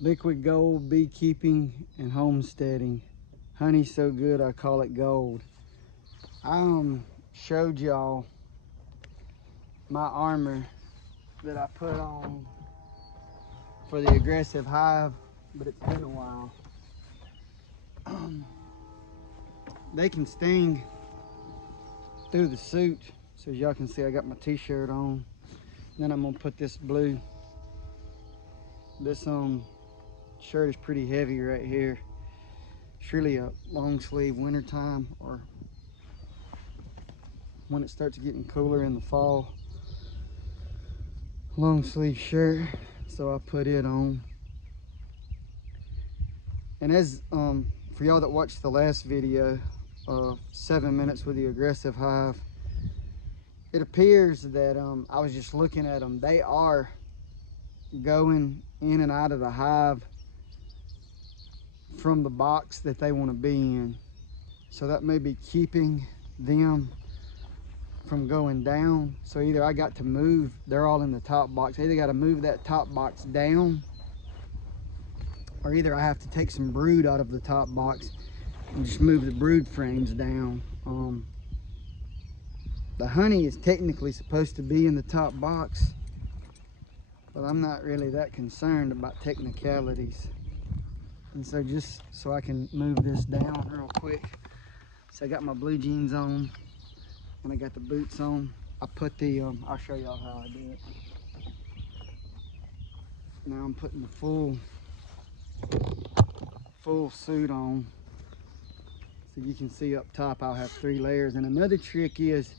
Liquid gold beekeeping and homesteading. Honey so good I call it gold. I showed y'all my armor that I put on for the aggressive hive, but it's been a while. They can sting through the suit, so as y'all can see I got my t-shirt on. Then I'm gonna put this blue. This shirt is pretty heavy right here. It's really a long sleeve wintertime, or when it starts getting cooler in the fall. Long sleeve shirt, so I put it on. And as for y'all that watched the last video, 7 minutes with the aggressive hive, it appears that I was just looking at them. They are going in and out of the hive from the box that they want to be in. So that may be keeping them from going down. So either I got to move, they're all in the top box. I either got to move that top box down, or either I have to take some brood out of the top box and just move the brood frames down. The honey is technically supposed to be in the top box, but I'm not really that concerned about technicalities. And so just so I can move this down real quick. So I got my blue jeans on and I got the boots on. I put the, I'll show y'all how I do it. Now I'm putting the full suit on. So you can see up top I'll have 3 layers. And another trick is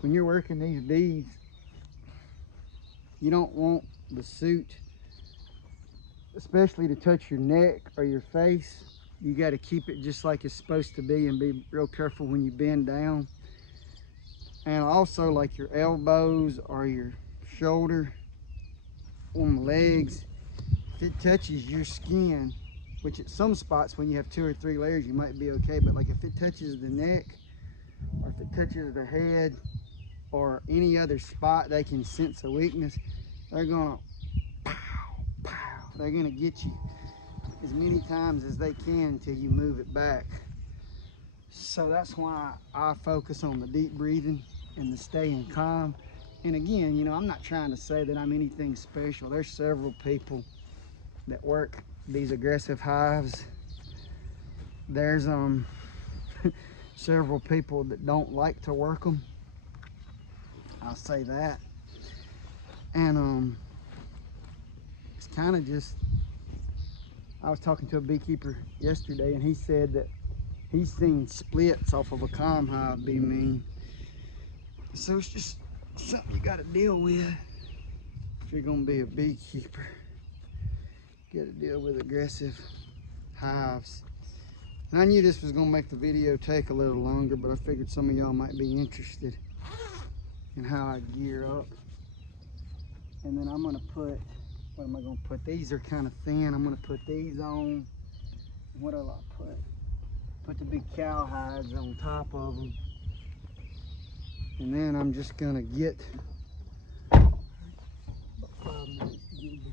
when you're working these bees, you don't want the suit, especially to touch your neck or your face. You got to keep it just like it's supposed to be and be real careful when you bend down. And also like your elbows or your shoulder on the legs, if it touches your skin, which at some spots when you have 2 or 3 layers you might be okay, but like if it touches the neck or if it touches the head or any other spot they can sense a weakness, they're gonna pow, pow. They're gonna get you as many times as they can until you move it back. So that's why I focus on the deep breathing and the staying calm. And again, you know, I'm not trying to say that I'm anything special. There's several people that work these aggressive hives. There's several people that don't like to work them. I'll say that. And it's kind of just, I was talking to a beekeeper yesterday and he said that he's seen splits off of a calm hive be mean. So it's just something you got to deal with if you're going to be a beekeeper. You got to deal with aggressive hives. And I knew this was going to make the video take a little longer, but I figured some of y'all might be interested in how I gear up. And then I'm going to put, what am I going to put? These are kind of thin. I'm going to put these on. What will I put? Put the big cow hides on top of them. And then I'm just going to get about 5 minutes to get here.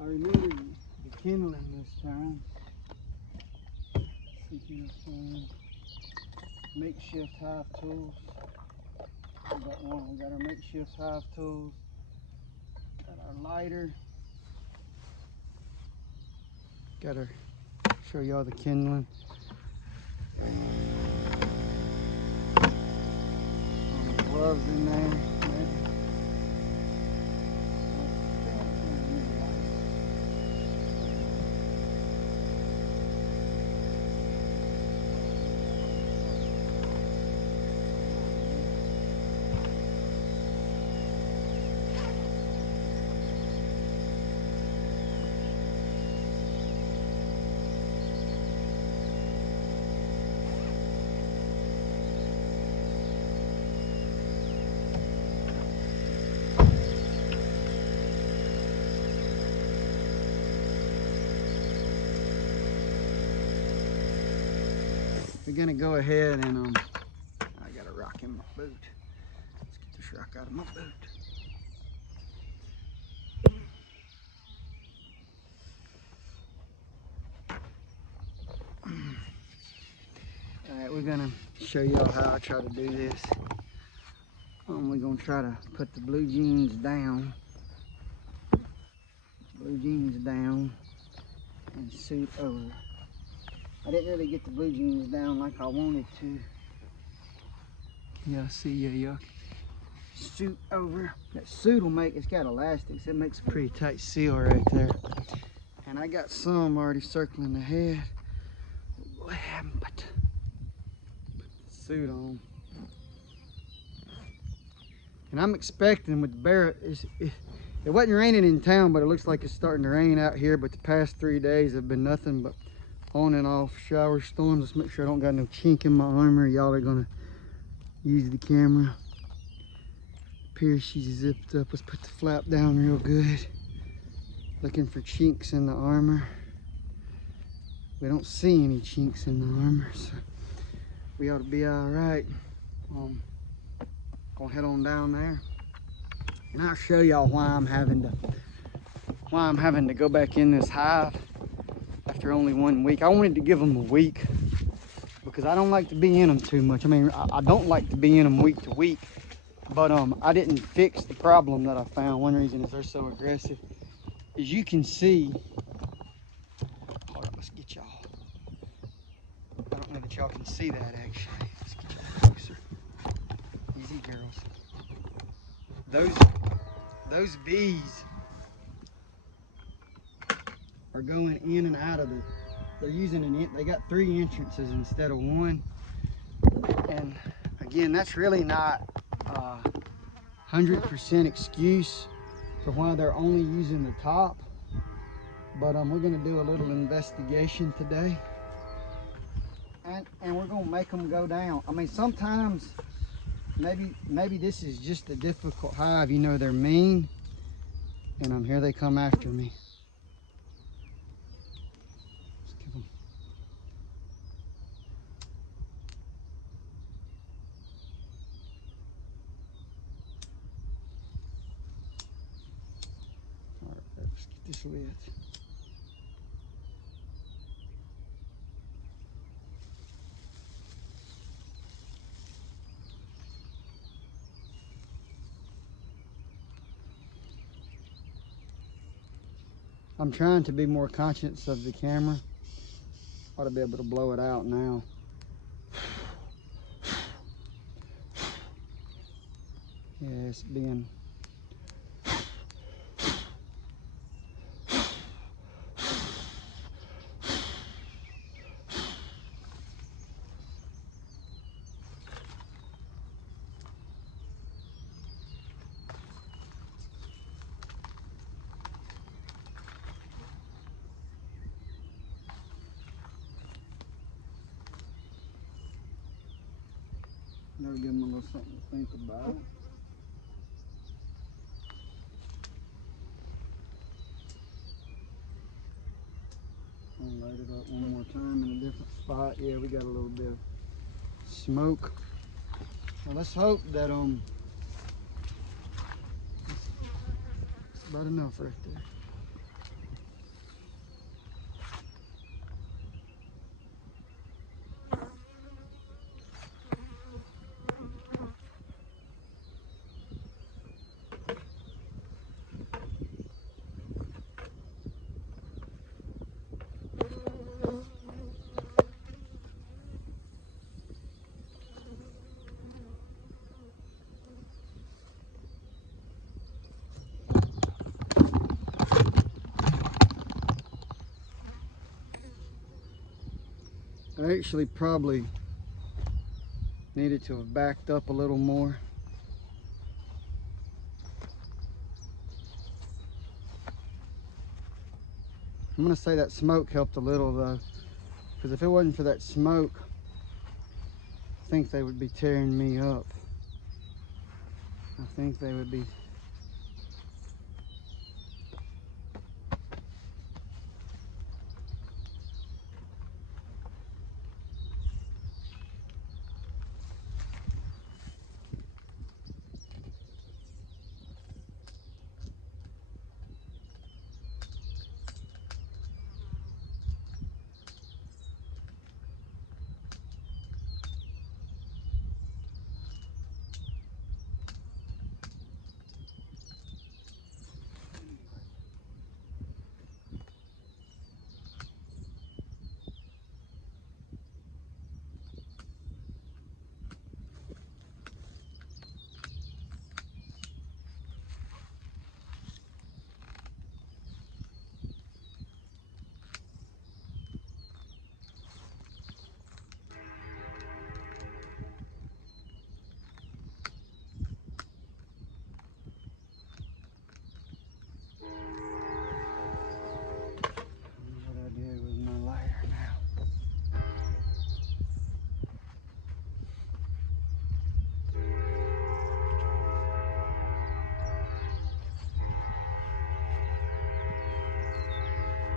I remember the kindling this time. Makeshift hive tools. We got our makeshift hive tools. Got our lighter. Got our, show y'all the kindling. Gloves in there. We're gonna go ahead and I got a rock in my boot. Let's get this rock out of my boot. we're gonna show y'all how I try to do this. We're gonna try to put the blue jeans down. Blue jeans down and suit over. I didn't really get the blue jeans down like I wanted to. Yeah, see, yeah. Suit over. That suit will make, it's got elastics. It makes a pretty tight seal right there. And I got some already circling the head. Go ahead and put the suit on. And I'm expecting with the Barrett, it wasn't raining in town, but it looks like it's starting to rain out here. But the past 3 days have been nothing but on and off shower storms. Let's make sure I don't got no chink in my armor. Y'all are gonna use the camera. Up here she's zipped up. Let's put the flap down real good. Looking for chinks in the armor. We don't see any chinks in the armor, so we ought to be all right. Gonna head on down there, and I'll show y'all why I'm having to go back in this hive after only 1 week. I wanted to give them a week because I don't like to be in them too much. I mean, I don't like to be in them week to week, but I didn't fix the problem that I found. One reason is they're so aggressive. As you can see, hold on, let's get y'all. I don't know that y'all can see that actually. Let's get y'all closer. Easy, girls. Those bees are going in and out of they're using they got 3 entrances instead of 1. And again, that's really not 100% excuse for why they're only using the top. But we're gonna do a little investigation today. And we're gonna make them go down. I mean, sometimes maybe this is just a difficult hive. You know, they're mean, and here they come after me. Let's give them. All right, let's get this lit. I'm trying to be more conscious of the camera. Ought to be able to blow it out now. Yeah, it's being... That'll give them a little something to think about. I'll light it up one more time in a different spot. Yeah, we got a little bit of smoke. Well, let's hope that it's about enough right there. I actually probably needed to have backed up a little more. I'm gonna say that smoke helped a little though, because if it wasn't for that smoke, I think they would be tearing me up. I think they would be.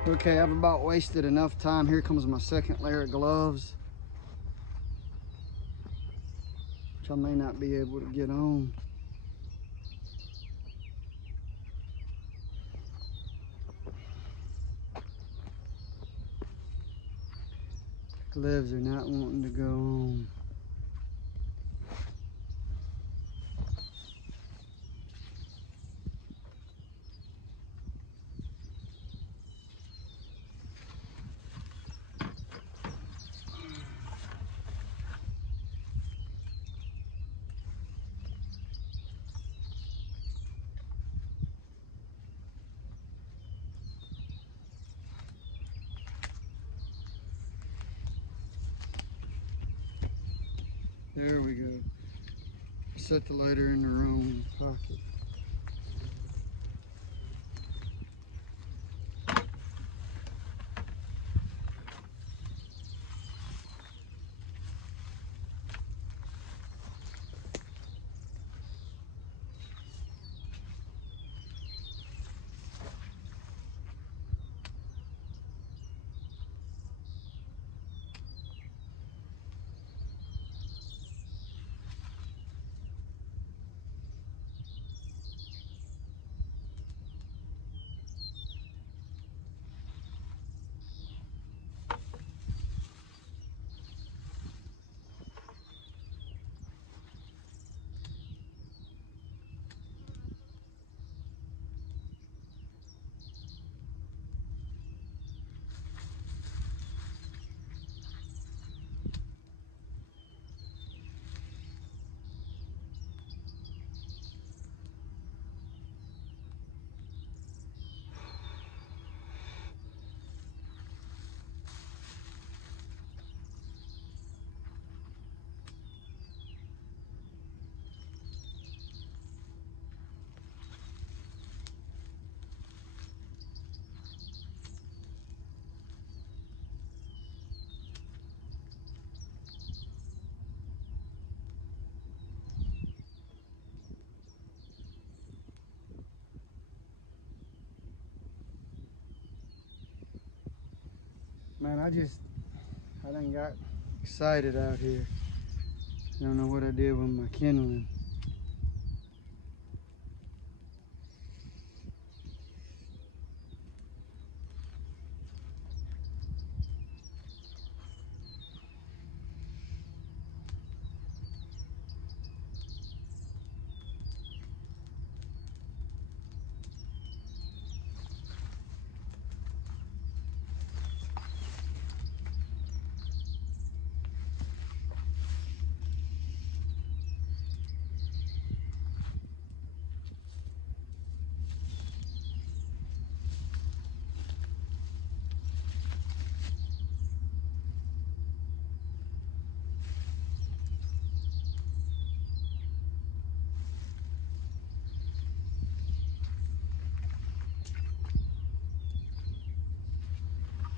Okay, I've about wasted enough time. Here comes my second layer of gloves, which I may not be able to get on. Gloves are not wanting to go on. There we go. Set the lighter in the wrong pocket. Man, I done got excited out here. I don't know what I did with my kindling.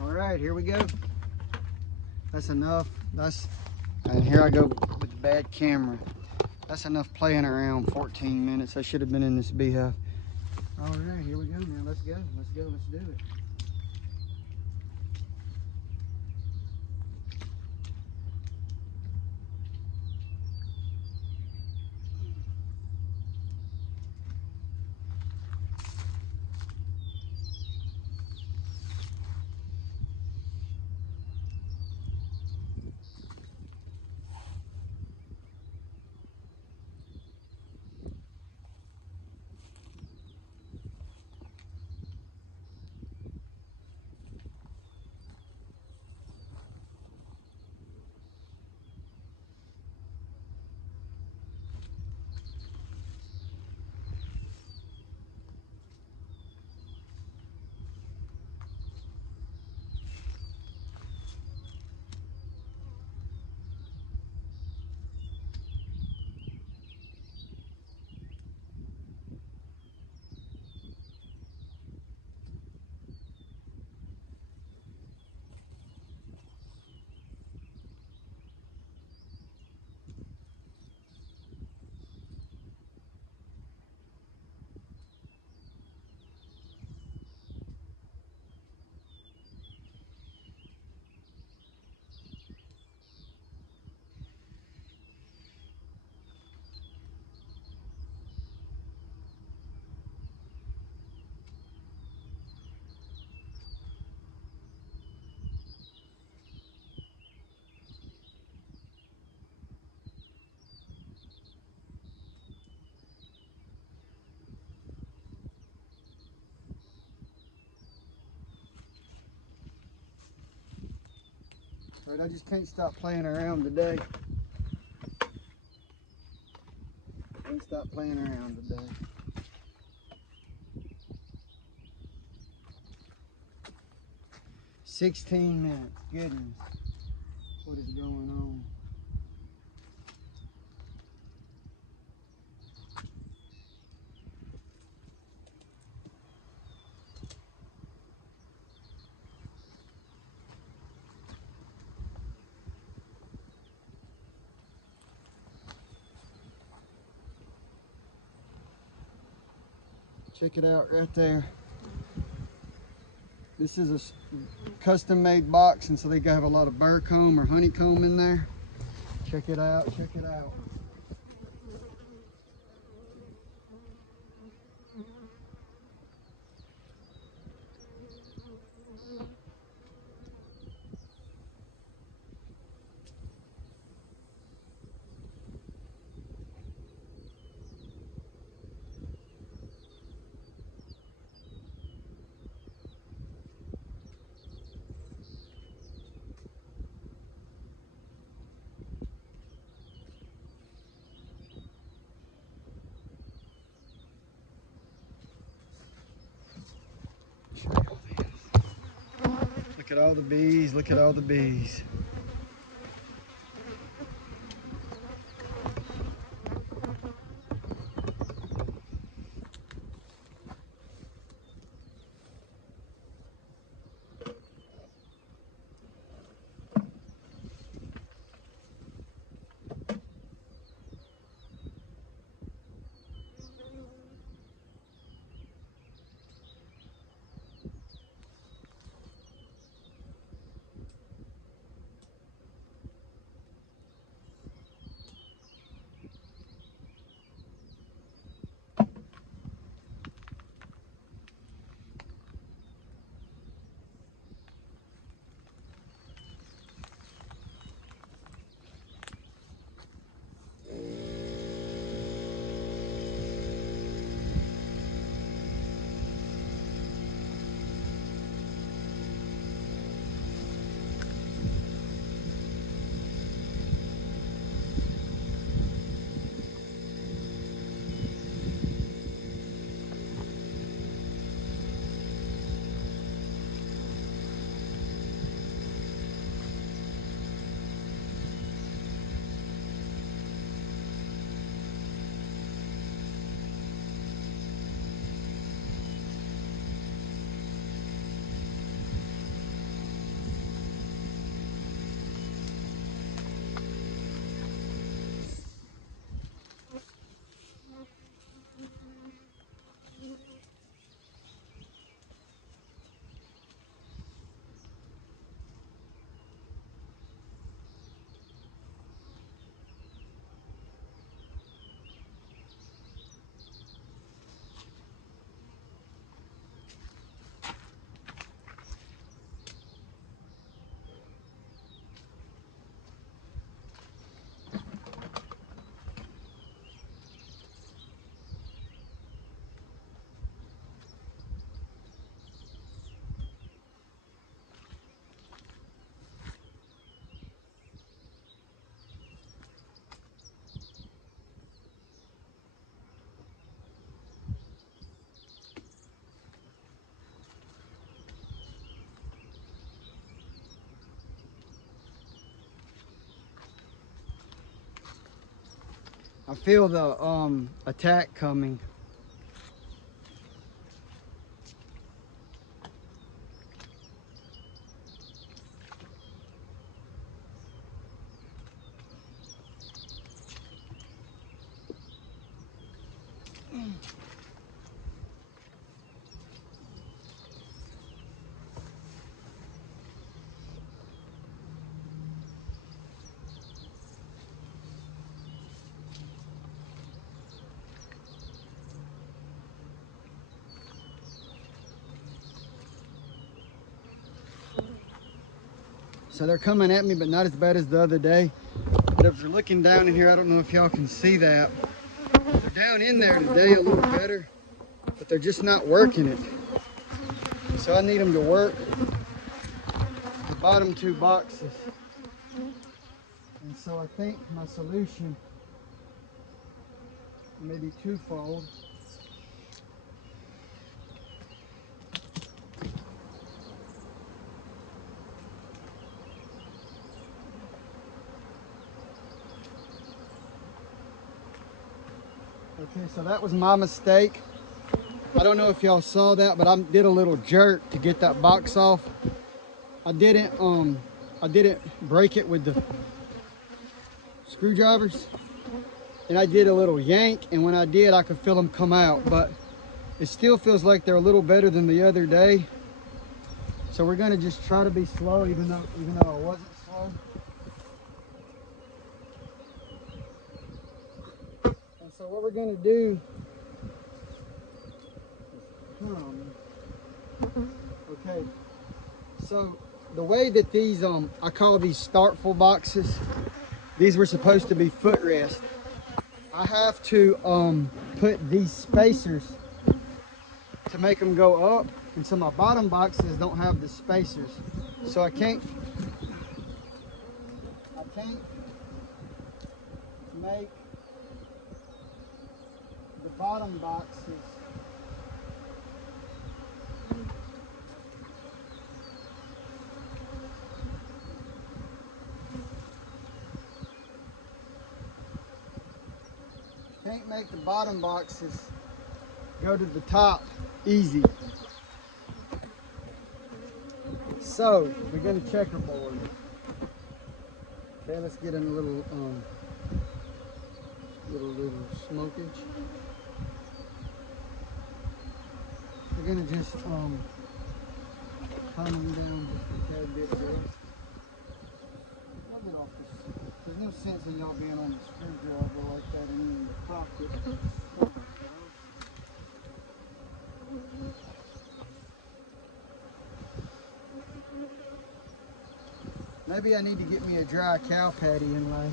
All right, here we go. That's enough. And here I go with the bad camera. That's enough playing around. 14 minutes. I should have been in this beehive. All right, here we go now. Let's go. Let's go. Let's do it. But I just can't stop playing around today. Can't stop playing around today. "16 minutes, goodness. What is going on?" Check it out right there. This is a custom made box, and so they have a lot of burr comb or honeycomb in there. Check it out, check it out. Look at all the bees, look at all the bees. I feel the attack coming. So they're coming at me, but not as bad as the other day. But if you're looking down in here, I don't know if y'all can see that. They're down in there today a little better, but they're just not working it. So I need them to work the bottom two boxes. And so I think my solution may be twofold. Okay, so that was my mistake. I don't know if y'all saw that, but I did a little jerk to get that box off. I didn't break it with the screwdrivers, and I did a little yank, and when I did, I could feel them come out, but it still feels like they're a little better than the other day. So we're gonna just try to be slow, even though I wasn't slow. And so what we're gonna do is okay. So the way that these I call these startful boxes, these were supposed to be footrest. I have to put these spacers to make them go up, and so my bottom boxes don't have the spacers, so I can't make the bottom boxes go to the top easy. So we're gonna checkerboard. Okay, let's get in a little smokage. We're gonna just calm them down just a tad bit there. I'll get off this. There's no sense in y'all being on the screwdriver like that and in your pocket. Maybe I need to get me a dry cow patty inlay.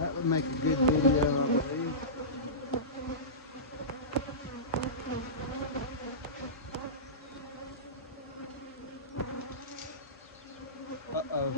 That would make a good video, I believe. Uh-oh.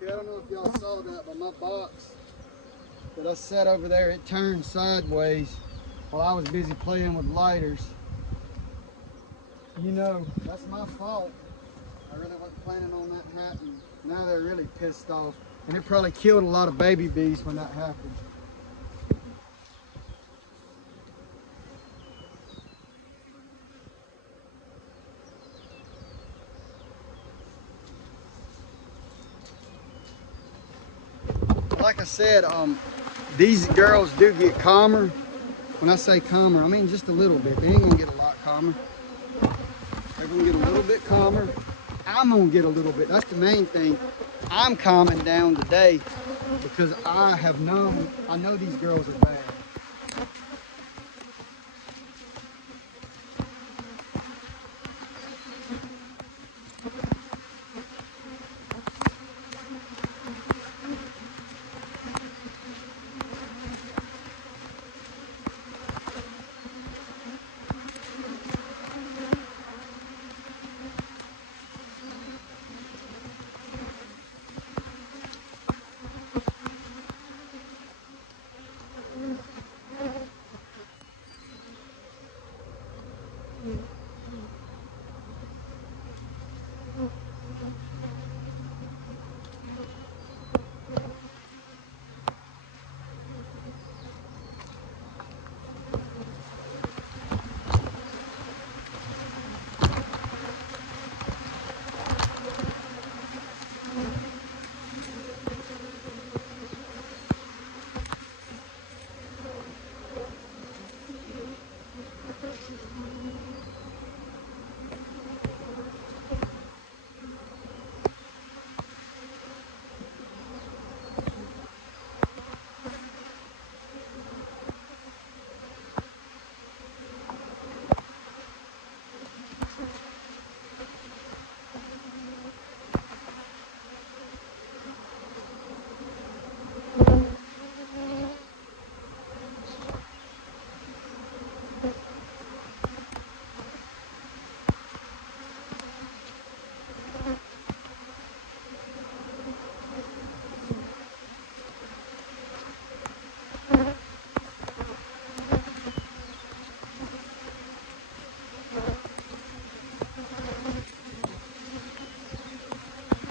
I don't know if y'all saw that, but my box that I set over there, it turned sideways while I was busy playing with lighters. You know, that's my fault. I really wasn't planning on that happening. Now they're really pissed off. And it probably killed a lot of baby bees when that happened. Like I said, these girls do get calmer. When I say calmer, I mean just a little bit. They ain't gonna get a lot calmer. They're gonna get a little bit calmer. I'm gonna get a little bit. That's the main thing. I'm calming down today because I know these girls are bad.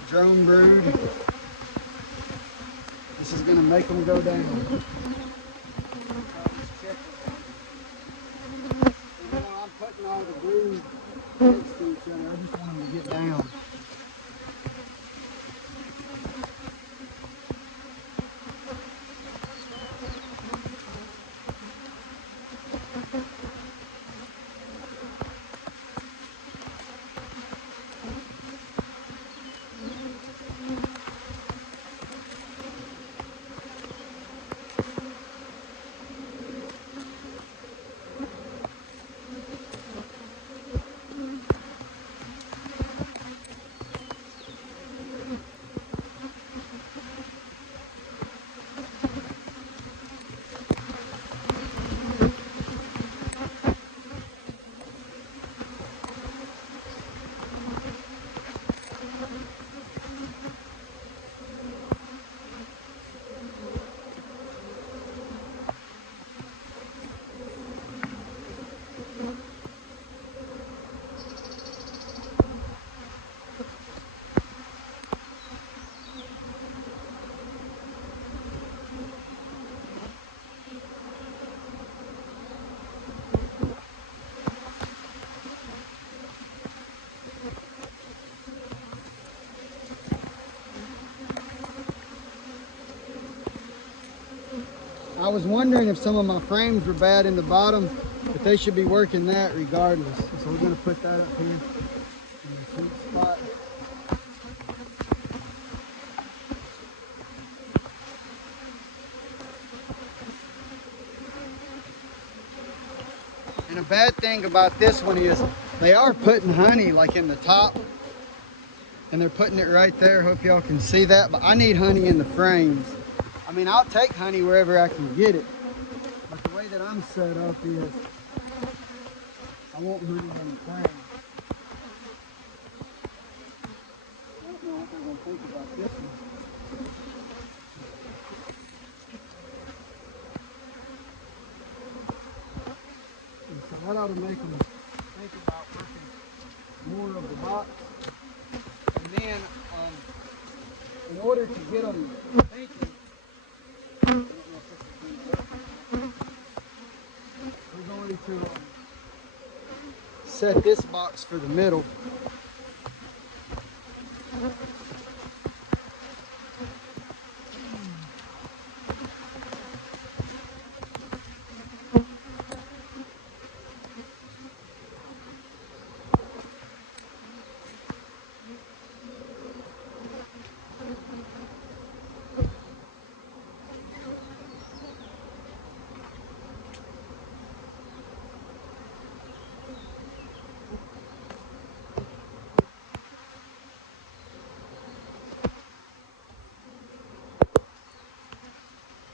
drone brood. This is gonna make them go down. And while I'm putting all the brood next to each other, I just want them to get down. I was wondering if some of my frames were bad in the bottom, but they should be working that regardless. So we're going to put that up here in the sweet spot. And a bad thing about this one is they are putting honey like in the top, and they're putting it right there. Hope y'all can see that, but I need honey in the frames. I mean, I'll take honey wherever I can get it, but the way that I'm set up is I want honey in the frame. I don't know what they're going to think about this one. And so that ought to make them think about working more of the box. And then, in order to get them thinking, we're going to set this box for the middle.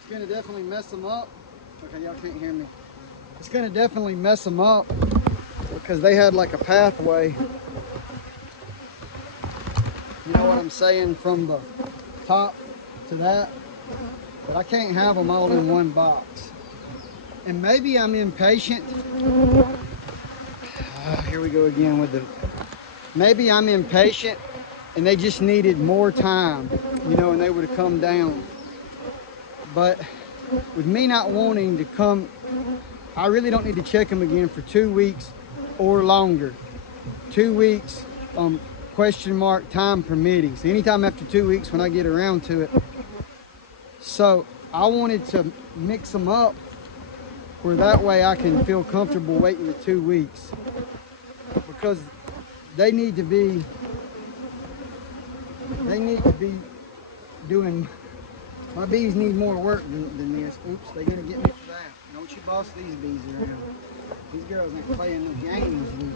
It's going to definitely mess them up. Okay, y'all can't hear me. It's going to definitely mess them up because they had like a pathway. You know what I'm saying? From the top to that. But I can't have them all in one box. And maybe I'm impatient. Here we go again with the... Maybe I'm impatient and they just needed more time, you know, and they would have come down. But with me not wanting to come, I really don't need to check them again for 2 weeks or longer. 2 weeks, question mark, time permitting. So anytime after 2 weeks when I get around to it. So I wanted to mix them up where that way I can feel comfortable waiting the 2 weeks. Because they need to be doing, my bees need more work than this. Oops, they're gonna get me for that. Don't you boss these bees around. These girls ain't playing no games with you.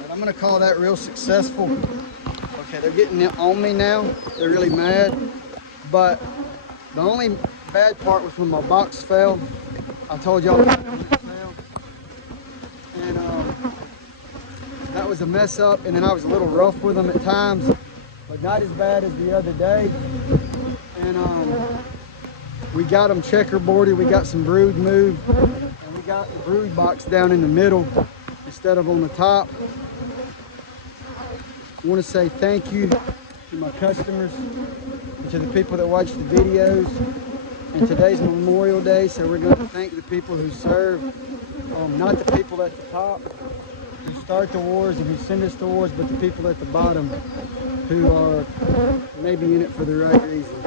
But I'm gonna call that real successful. Okay, they're getting on me now. They're really mad. But the only bad part was when my box fell. I told y'all about it when it fell. And that was a mess up. And then I was a little rough with them at times, but not as bad as the other day. And we got them checkerboarded. We got some brood moved. And we got the brood box down in the middle instead of on the top. I want to say thank you to my customers and to the people that watch the videos. And today's Memorial Day, so we're going to thank the people who serve, not the people at the top who start the wars and who send us to wars, but the people at the bottom who are maybe in it for the right reason.